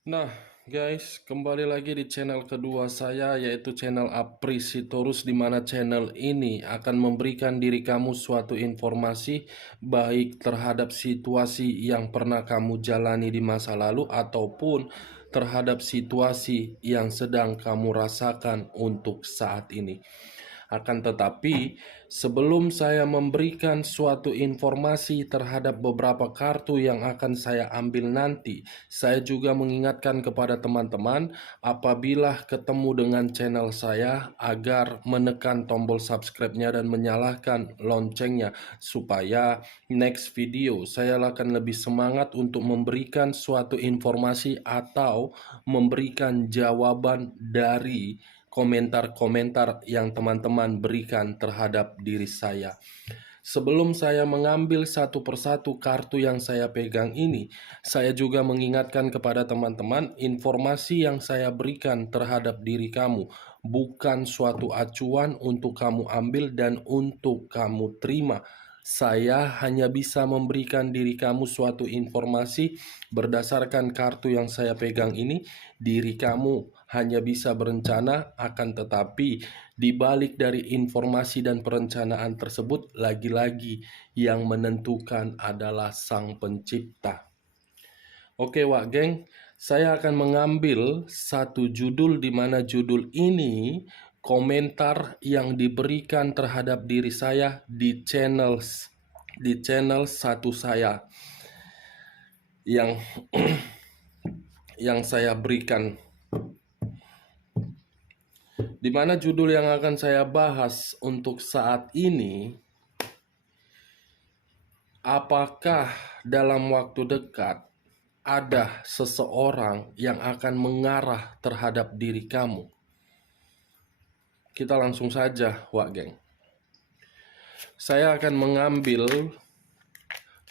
Nah, guys, kembali lagi di channel kedua saya, yaitu channel Aprisitorus, di mana channel ini akan memberikan diri kamu suatu informasi baik terhadap situasi yang pernah kamu jalani di masa lalu ataupun terhadap situasi yang sedang kamu rasakan untuk saat ini. Akan tetapi, sebelum saya memberikan suatu informasi terhadap beberapa kartu yang akan saya ambil nanti, saya juga mengingatkan kepada teman-teman apabila ketemu dengan channel saya agar menekan tombol subscribe-nya dan menyalakan loncengnya supaya next video saya akan lebih semangat untuk memberikan suatu informasi atau memberikan jawaban dari komentar-komentar yang teman-teman berikan terhadap diri saya. Sebelum saya mengambil satu persatu kartu yang saya pegang ini, saya juga mengingatkan kepada teman-teman, informasi yang saya berikan terhadap diri kamu bukan suatu acuan untuk kamu ambil dan untuk kamu terima. Saya hanya bisa memberikan diri kamu suatu informasi berdasarkan kartu yang saya pegang ini. Diri kamu hanya bisa berencana, akan tetapi di balik dari informasi dan perencanaan tersebut, lagi-lagi yang menentukan adalah Sang Pencipta. Oke, Wak Geng, saya akan mengambil satu judul di mana judul ini komentar yang diberikan terhadap diri saya di channel satu saya yang yang saya berikan, di mana judul yang akan saya bahas untuk saat ini, apakah dalam waktu dekat ada seseorang yang akan mengarah terhadap diri kamu? Kita langsung saja, Wak Geng. Saya akan mengambil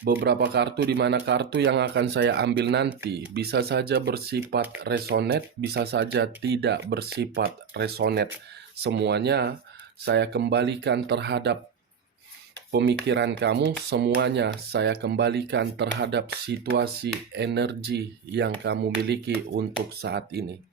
beberapa kartu, di mana kartu yang akan saya ambil nanti bisa saja bersifat resonate, bisa saja tidak bersifat resonate. Semuanya saya kembalikan terhadap pemikiran kamu, semuanya saya kembalikan terhadap situasi energi yang kamu miliki untuk saat ini.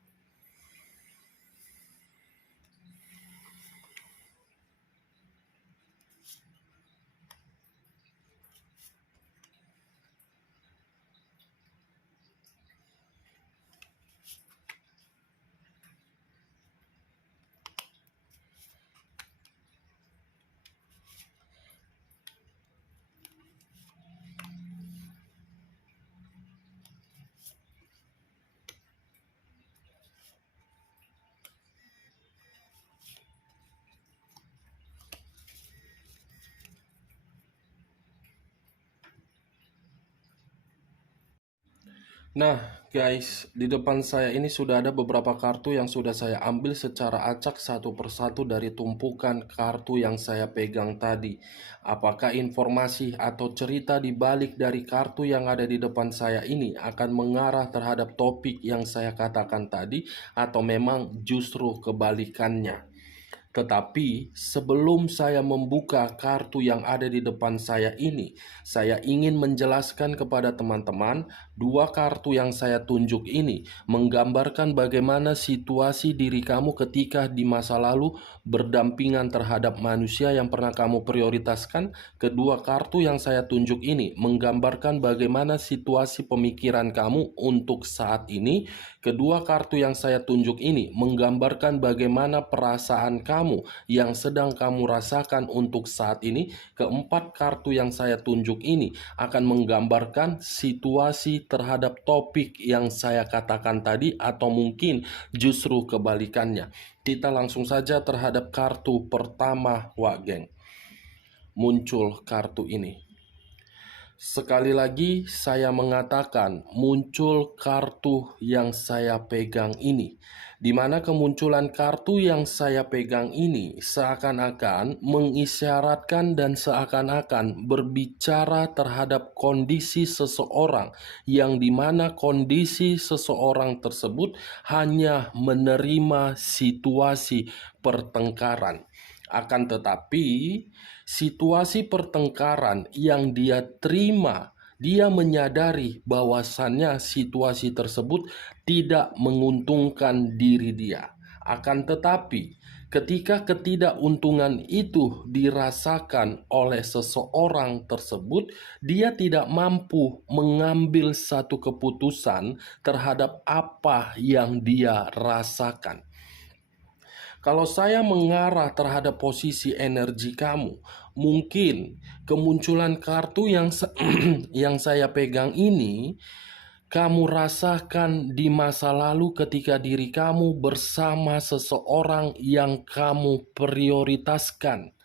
Nah, guys, di depan saya ini sudah ada beberapa kartu yang sudah saya ambil secara acak satu persatu dari tumpukan kartu yang saya pegang tadi. Apakah informasi atau cerita di balik dari kartu yang ada di depan saya ini akan mengarah terhadap topik yang saya katakan tadi, atau memang justru kebalikannya? Tetapi sebelum saya membuka kartu yang ada di depan saya ini, saya ingin menjelaskan kepada teman-teman, dua kartu yang saya tunjuk ini menggambarkan bagaimana situasi diri kamu ketika di masa lalu berdampingan terhadap manusia yang pernah kamu prioritaskan. Kedua kartu yang saya tunjuk ini menggambarkan bagaimana situasi pemikiran kamu untuk saat ini. Kedua kartu yang saya tunjuk ini menggambarkan bagaimana perasaan kamu yang sedang kamu rasakan untuk saat ini. Keempat kartu yang saya tunjuk ini akan menggambarkan situasi terhadap topik yang saya katakan tadi, atau mungkin justru kebalikannya. Kita langsung saja terhadap kartu pertama, Wak Geng. Muncul kartu ini. Sekali lagi saya mengatakan, muncul kartu yang saya pegang ini, di mana kemunculan kartu yang saya pegang ini seakan-akan mengisyaratkan dan seakan-akan berbicara terhadap kondisi seseorang, yang dimana kondisi seseorang tersebut hanya menerima situasi pertengkaran. Akan tetapi, situasi pertengkaran yang dia terima Dia menyadari bahwasannya situasi tersebut tidak menguntungkan diri dia. Akan tetapi, ketika ketidakuntungan itu dirasakan oleh seseorang tersebut, dia tidak mampu mengambil satu keputusan terhadap apa yang dia rasakan. Kalau saya mengarah terhadap posisi energi kamu, mungkin kemunculan kartu yang saya pegang ini kamu rasakan di masa lalu ketika diri kamu bersama seseorang yang kamu prioritaskan,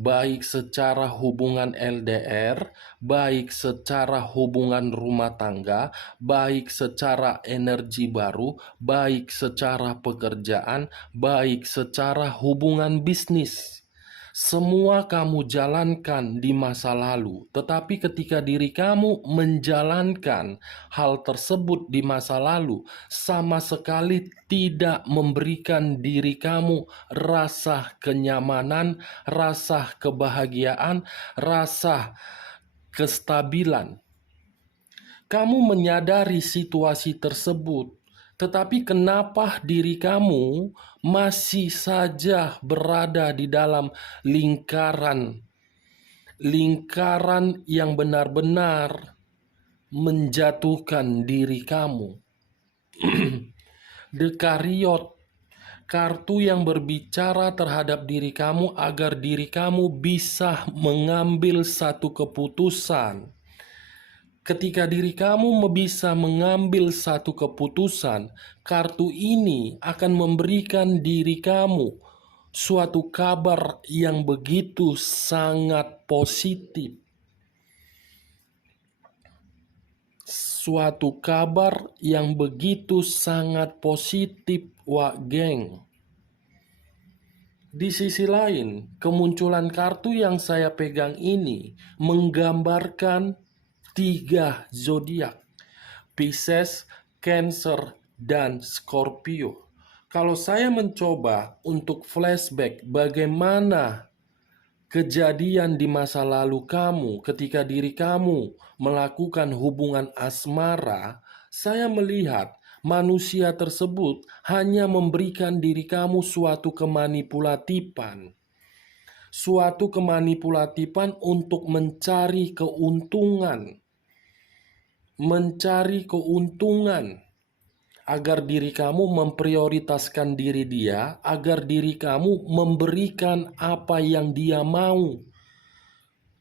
baik secara hubungan LDR, baik secara hubungan rumah tangga, baik secara energi baru, baik secara pekerjaan, baik secara hubungan bisnis. Semua kamu jalankan di masa lalu, tetapi ketika diri kamu menjalankan hal tersebut di masa lalu, sama sekali tidak memberikan diri kamu rasa kenyamanan, rasa kebahagiaan, rasa kestabilan. Kamu menyadari situasi tersebut, tetapi kenapa diri kamu masih saja berada di dalam lingkaran yang benar-benar menjatuhkan diri kamu? The Chariot, kartu yang berbicara terhadap diri kamu agar diri kamu bisa mengambil satu keputusan. Ketika diri kamu bisa mengambil satu keputusan, kartu ini akan memberikan diri kamu suatu kabar yang begitu sangat positif. Suatu kabar yang begitu sangat positif, Wak Geng. Di sisi lain, kemunculan kartu yang saya pegang ini menggambarkan 3 zodiak: Pisces, Cancer, dan Scorpio. Kalau saya mencoba untuk flashback bagaimana kejadian di masa lalu kamu ketika diri kamu melakukan hubungan asmara, saya melihat manusia tersebut hanya memberikan diri kamu suatu kemanipulatifan untuk mencari keuntungan agar diri kamu memprioritaskan diri dia, agar diri kamu memberikan apa yang dia mau.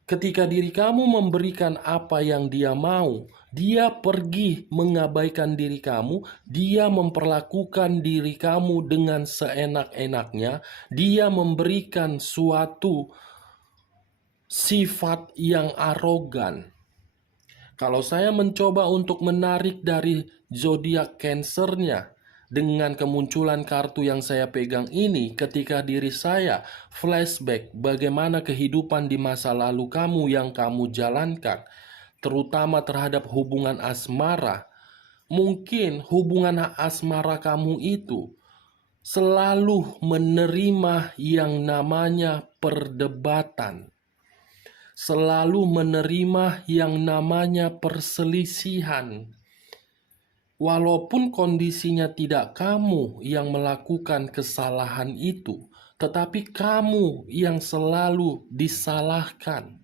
Ketika diri kamu memberikan apa yang dia mau, dia pergi mengabaikan diri kamu, dia memperlakukan diri kamu dengan seenak-enaknya, dia memberikan suatu sifat yang arogan. Kalau saya mencoba untuk menarik dari zodiak Cancernya dengan kemunculan kartu yang saya pegang ini, ketika diri saya flashback bagaimana kehidupan di masa lalu kamu yang kamu jalankan, terutama terhadap hubungan asmara, mungkin hubungan asmara kamu itu selalu menerima yang namanya perdebatan, selalu menerima yang namanya perselisihan. Walaupun kondisinya tidak kamu yang melakukan kesalahan itu, tetapi kamu yang selalu disalahkan.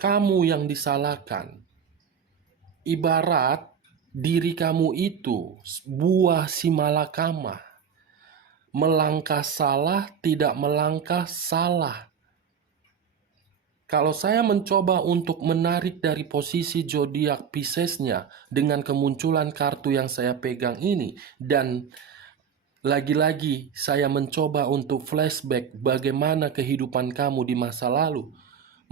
Kamu yang disalahkan. Ibarat diri kamu itu buah simalakama. Melangkah salah, tidak melangkah salah. Kalau saya mencoba untuk menarik dari posisi zodiak Piscesnya dengan kemunculan kartu yang saya pegang ini, dan lagi-lagi saya mencoba untuk flashback bagaimana kehidupan kamu di masa lalu,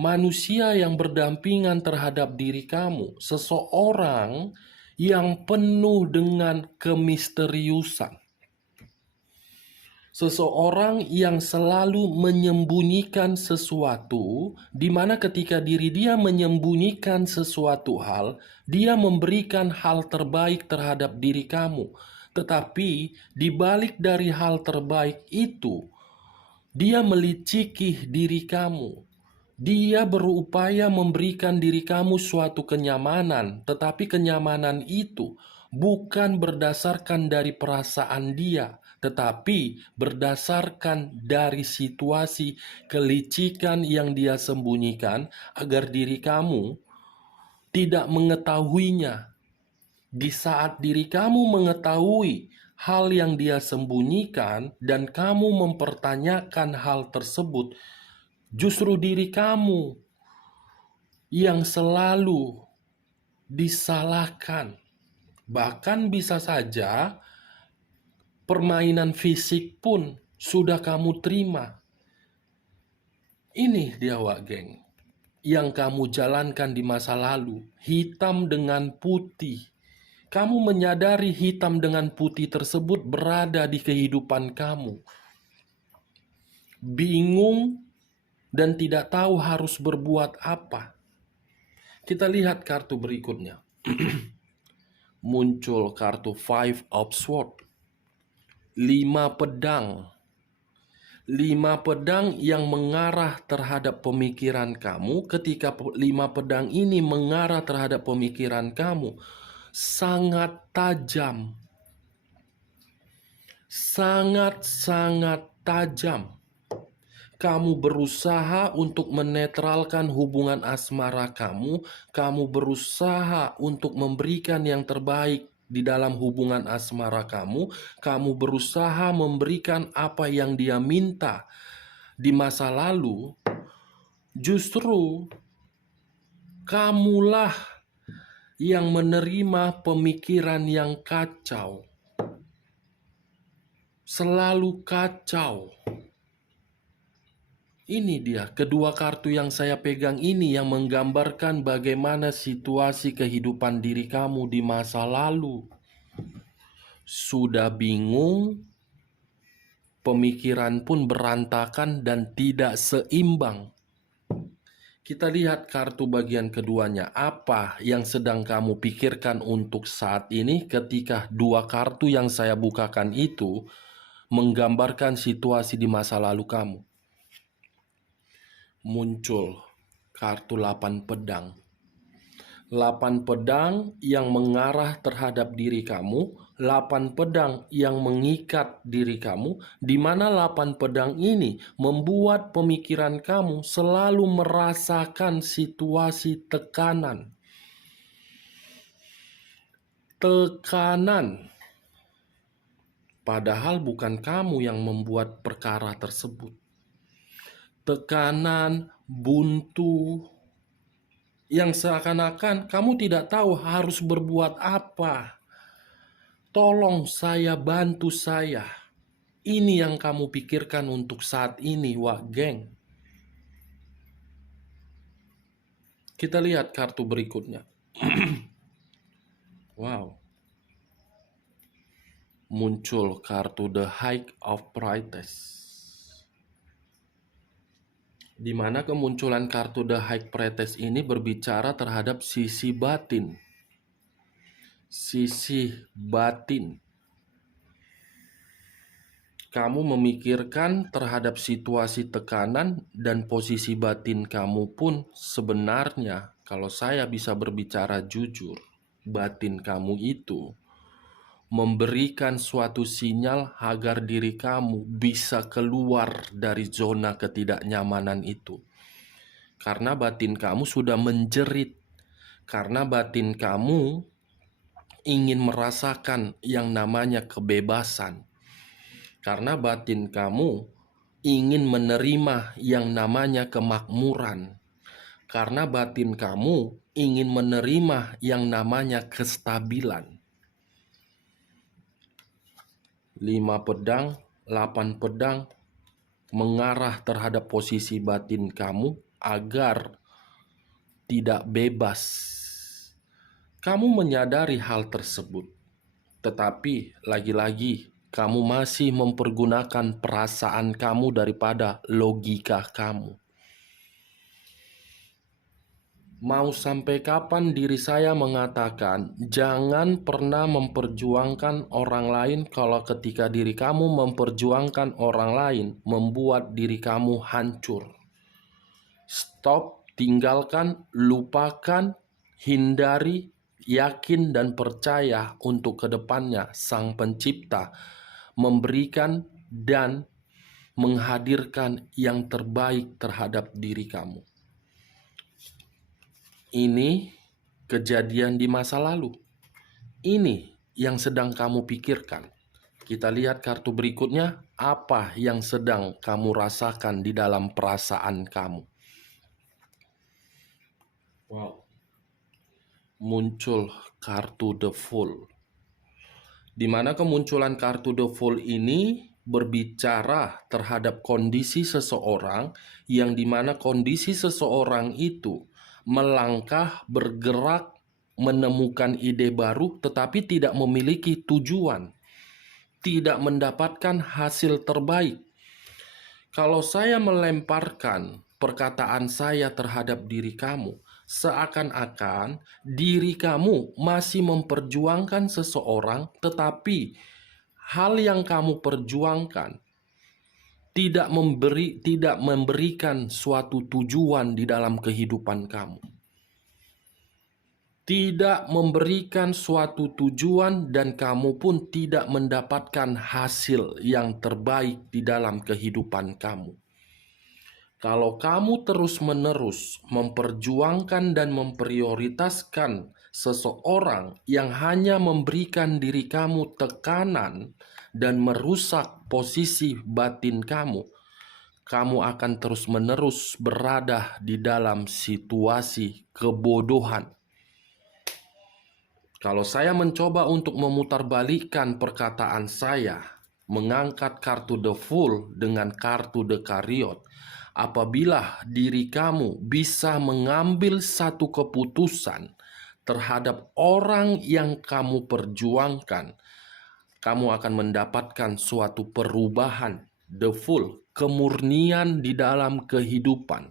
manusia yang berdampingan terhadap diri kamu, seseorang yang penuh dengan kemisteriusan. Seseorang yang selalu menyembunyikan sesuatu, di mana ketika diri dia menyembunyikan sesuatu hal, dia memberikan hal terbaik terhadap diri kamu. Tetapi di balik dari hal terbaik itu, dia meliciki diri kamu. Dia berupaya memberikan diri kamu suatu kenyamanan, tetapi kenyamanan itu bukan berdasarkan dari perasaan dia, tetapi berdasarkan dari situasi kelicikan yang dia sembunyikan agar diri kamu tidak mengetahuinya. Di saat diri kamu mengetahui hal yang dia sembunyikan dan kamu mempertanyakan hal tersebut, justru diri kamu yang selalu disalahkan. Bahkan bisa saja permainan fisik pun sudah kamu terima. Ini dia, Wak Geng, yang kamu jalankan di masa lalu, hitam dengan putih. Kamu menyadari hitam dengan putih tersebut berada di kehidupan kamu. Bingung dan tidak tahu harus berbuat apa. Kita lihat kartu berikutnya. Muncul kartu Five of Swords. 5 pedang. 5 pedang yang mengarah terhadap pemikiran kamu. Ketika 5 pedang ini mengarah terhadap pemikiran kamu, sangat tajam. Sangat-sangat tajam. Kamu berusaha untuk menetralkan hubungan asmara kamu. Kamu berusaha untuk memberikan yang terbaik di dalam hubungan asmara kamu. Kamu berusaha memberikan apa yang dia minta di masa lalu. Justru kamulah yang menerima pemikiran yang kacau. Selalu kacau. Ini dia, kedua kartu yang saya pegang ini yang menggambarkan bagaimana situasi kehidupan diri kamu di masa lalu. Sudah bingung, pemikiran pun berantakan dan tidak seimbang. Kita lihat kartu bagian keduanya. Apa yang sedang kamu pikirkan untuk saat ini ketika dua kartu yang saya bukakan itu menggambarkan situasi di masa lalu kamu. Muncul kartu 8 pedang. 8 pedang yang mengarah terhadap diri kamu, 8 pedang yang mengikat diri kamu, di mana 8 pedang ini membuat pemikiran kamu selalu merasakan situasi tekanan. Tekanan. Padahal bukan kamu yang membuat perkara tersebut. Tekanan, buntu, yang seakan-akan kamu tidak tahu harus berbuat apa. Tolong saya, bantu saya. Ini yang kamu pikirkan untuk saat ini, Wak Geng. Kita lihat kartu berikutnya. Wow. Muncul kartu The High of Priestess. Di mana kemunculan kartu The High Priestess ini berbicara terhadap sisi batin. Sisi batin. Kamu memikirkan terhadap situasi tekanan dan posisi batin kamu pun sebenarnya, kalau saya bisa berbicara jujur, batin kamu itu memberikan suatu sinyal agar diri kamu bisa keluar dari zona ketidaknyamanan itu. Karena batin kamu sudah menjerit. Karena batin kamu ingin merasakan yang namanya kebebasan. Karena batin kamu ingin menerima yang namanya kemakmuran. Karena batin kamu ingin menerima yang namanya kestabilan. 5 pedang, 8 pedang mengarah terhadap posisi batin kamu agar tidak bebas. Kamu menyadari hal tersebut, tetapi lagi-lagi kamu masih mempergunakan perasaan kamu daripada logika kamu. Mau sampai kapan diri saya mengatakan jangan pernah memperjuangkan orang lain kalau ketika diri kamu memperjuangkan orang lain membuat diri kamu hancur. Stop, tinggalkan, lupakan, hindari, yakin dan percaya untuk kedepannya Sang Pencipta memberikan dan menghadirkan yang terbaik terhadap diri kamu. Ini kejadian di masa lalu. Ini yang sedang kamu pikirkan. Kita lihat kartu berikutnya, apa yang sedang kamu rasakan di dalam perasaan kamu. Wow. Muncul kartu The Fool. Di mana kemunculan kartu The Fool ini berbicara terhadap kondisi seseorang yang dimana kondisi seseorang itu melangkah, bergerak, menemukan ide baru tetapi tidak memiliki tujuan, tidak mendapatkan hasil terbaik. Kalau saya melemparkan perkataan saya terhadap diri kamu, seakan-akan diri kamu masih memperjuangkan seseorang, tetapi hal yang kamu perjuangkan tidak memberikan suatu tujuan di dalam kehidupan kamu. Tidak memberikan suatu tujuan dan kamu pun tidak mendapatkan hasil yang terbaik di dalam kehidupan kamu. Kalau kamu terus-menerus memperjuangkan dan memprioritaskan seseorang yang hanya memberikan diri kamu tekanan dan merusak posisi batin kamu, kamu akan terus-menerus berada di dalam situasi kebodohan. Kalau saya mencoba untuk memutarbalikkan perkataan saya, mengangkat kartu The Fool dengan kartu The Chariot, apabila diri kamu bisa mengambil satu keputusan terhadap orang yang kamu perjuangkan, kamu akan mendapatkan suatu perubahan, The Fool, kemurnian di dalam kehidupan,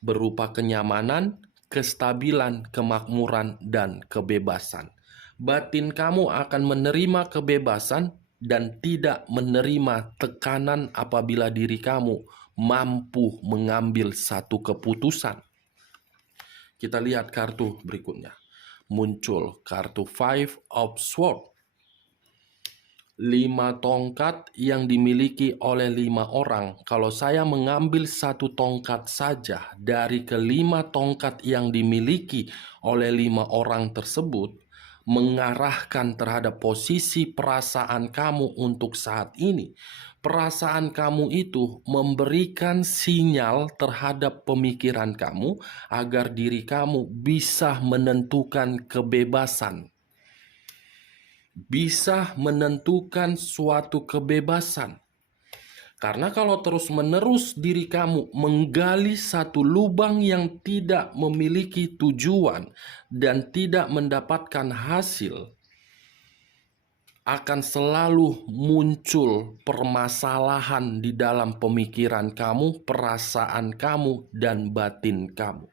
berupa kenyamanan, kestabilan, kemakmuran, dan kebebasan. Batin kamu akan menerima kebebasan dan tidak menerima tekanan apabila diri kamu mampu mengambil satu keputusan. Kita lihat kartu berikutnya. Muncul kartu Five of Swords. 5 tongkat yang dimiliki oleh 5 orang. Kalau saya mengambil satu tongkat saja dari kelima tongkat yang dimiliki oleh 5 orang tersebut, mengarahkan terhadap posisi perasaan kamu untuk saat ini. Perasaan kamu itu memberikan sinyal terhadap pemikiran kamu agar diri kamu bisa menentukan kebebasan, bisa menentukan suatu kebebasan. Karena kalau terus-menerus diri kamu menggali satu lubang yang tidak memiliki tujuan dan tidak mendapatkan hasil, akan selalu muncul permasalahan di dalam pemikiran kamu, perasaan kamu, dan batin kamu.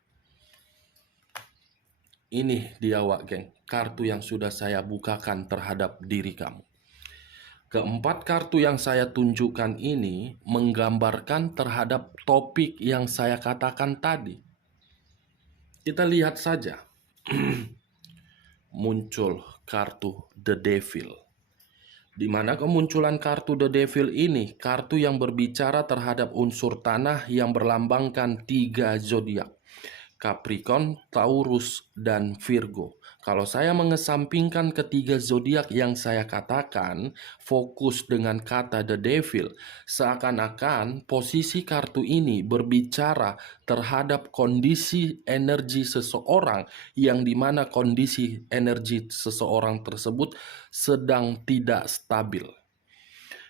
Ini dia, Wak Geng, kartu yang sudah saya bukakan terhadap diri kamu. Keempat kartu yang saya tunjukkan ini menggambarkan terhadap topik yang saya katakan tadi. Kita lihat saja. Muncul kartu The Devil. Di mana kemunculan kartu The Devil ini, kartu yang berbicara terhadap unsur tanah yang berlambangkan 3 zodiak. Capricorn, Taurus, dan Virgo. Kalau saya mengesampingkan ketiga zodiak yang saya katakan, fokus dengan kata The Devil, seakan-akan posisi kartu ini berbicara terhadap kondisi energi seseorang yang dimana kondisi energi seseorang tersebut sedang tidak stabil,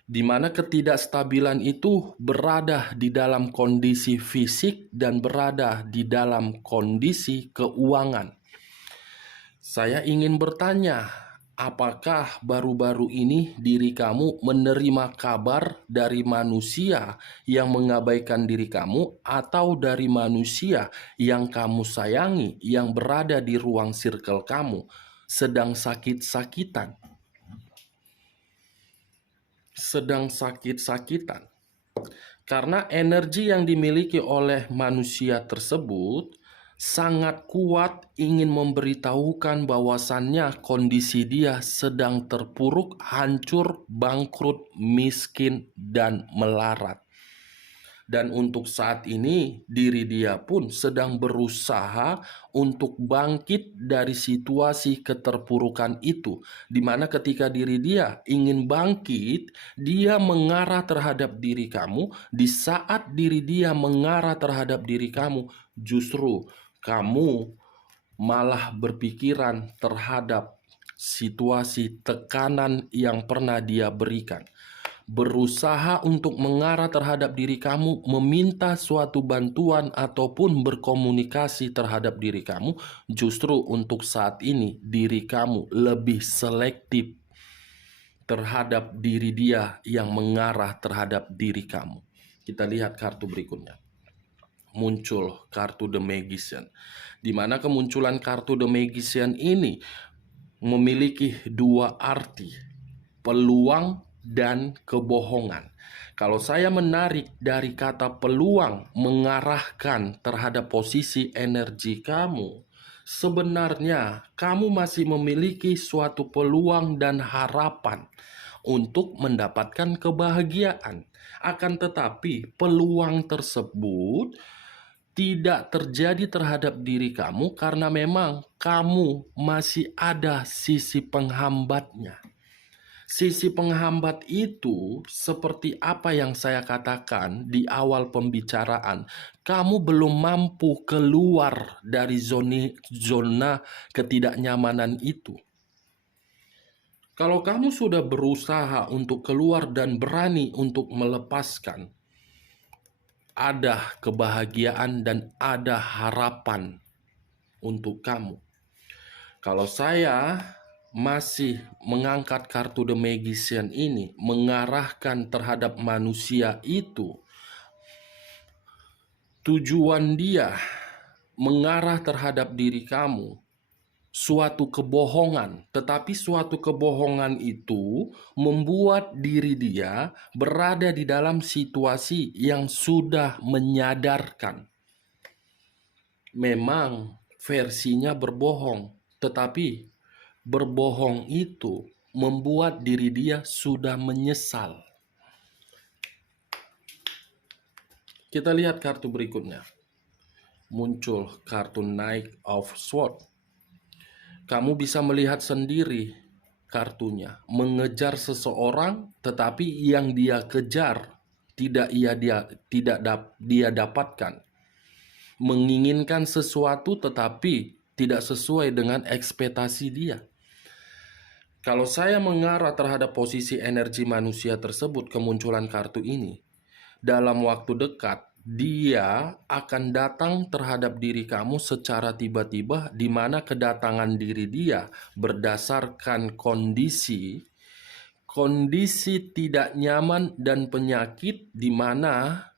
di mana ketidakstabilan itu berada di dalam kondisi fisik dan berada di dalam kondisi keuangan. Saya ingin bertanya, apakah baru-baru ini diri kamu menerima kabar dari manusia yang mengabaikan diri kamu atau dari manusia yang kamu sayangi yang berada di ruang circle kamu sedang sakit-sakitan? Karena energi yang dimiliki oleh manusia tersebut sangat kuat ingin memberitahukan bahwasannya kondisi dia sedang terpuruk, hancur, bangkrut, miskin, dan melarat. Dan untuk saat ini, diri dia pun sedang berusaha untuk bangkit dari situasi keterpurukan itu. Di mana ketika diri dia ingin bangkit, dia mengarah terhadap diri kamu. Di saat diri dia mengarah terhadap diri kamu, justru kamu malah berpikiran terhadap situasi tekanan yang pernah dia berikan, berusaha untuk mengarah terhadap diri kamu, meminta suatu bantuan ataupun berkomunikasi terhadap diri kamu. Justru untuk saat ini diri kamu lebih selektif terhadap diri dia yang mengarah terhadap diri kamu. Kita lihat kartu berikutnya. Muncul kartu The Magician, di mana kemunculan kartu The Magician ini memiliki dua arti, peluang dan kebohongan. Kalau saya menarik dari kata peluang mengarahkan terhadap posisi energi kamu, sebenarnya kamu masih memiliki suatu peluang dan harapan untuk mendapatkan kebahagiaan. Akan tetapi peluang tersebut tidak terjadi terhadap diri kamu karena memang kamu masih ada sisi penghambatnya. Sisi penghambat itu seperti apa yang saya katakan di awal pembicaraan. Kamu belum mampu keluar dari zona ketidaknyamanan itu. Kalau kamu sudah berusaha untuk keluar dan berani untuk melepaskan, ada kebahagiaan dan ada harapan untuk kamu. Kalau saya masih mengangkat kartu The Magician ini, mengarahkan terhadap manusia itu, tujuan dia mengarah terhadap diri kamu, suatu kebohongan, tetapi suatu kebohongan itu membuat diri dia berada di dalam situasi yang sudah menyadarkan. Memang versinya berbohong, tetapi berbohong itu membuat diri dia sudah menyesal. Kita lihat kartu berikutnya. Muncul kartu Knight of Swords. Kamu bisa melihat sendiri kartunya. Mengejar seseorang, tetapi yang dia kejar tidak dia dapatkan. Menginginkan sesuatu tetapi tidak sesuai dengan ekspektasi dia. Kalau saya mengarah terhadap posisi energi manusia tersebut, kemunculan kartu ini, dalam waktu dekat, dia akan datang terhadap diri kamu secara tiba-tiba, di mana kedatangan diri dia berdasarkan kondisi tidak nyaman dan penyakit, di mana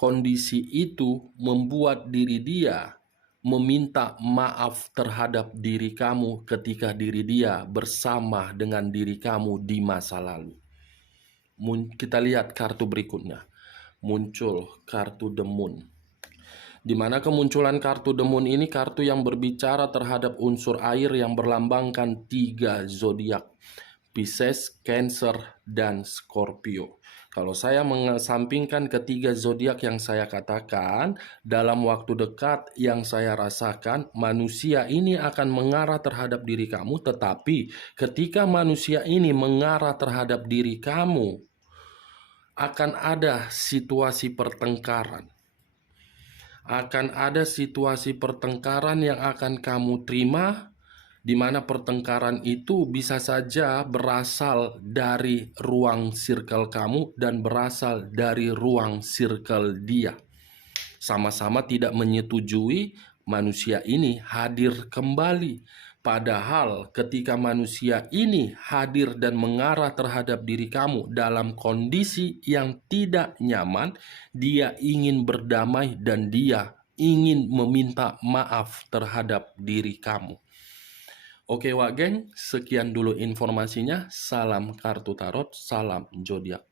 kondisi itu membuat diri dia meminta maaf terhadap diri kamu ketika diri dia bersama dengan diri kamu di masa lalu. Kita lihat kartu berikutnya. Muncul kartu The Moon. Di mana kemunculan kartu The Moon ini kartu yang berbicara terhadap unsur air yang berlambangkan 3 zodiak: Pisces, Cancer, dan Scorpio. Kalau saya mengesampingkan ketiga zodiak yang saya katakan, dalam waktu dekat yang saya rasakan, manusia ini akan mengarah terhadap diri kamu, tetapi ketika manusia ini mengarah terhadap diri kamu, akan ada situasi pertengkaran. Akan ada situasi pertengkaran yang akan kamu terima, di mana pertengkaran itu bisa saja berasal dari ruang circle kamu dan berasal dari ruang circle dia. Sama-sama tidak menyetujui manusia ini hadir kembali. Padahal ketika manusia ini hadir dan mengarah terhadap diri kamu dalam kondisi yang tidak nyaman, dia ingin berdamai dan dia ingin meminta maaf terhadap diri kamu. Oke Wak Geng, sekian dulu informasinya. Salam kartu tarot, salam zodiak.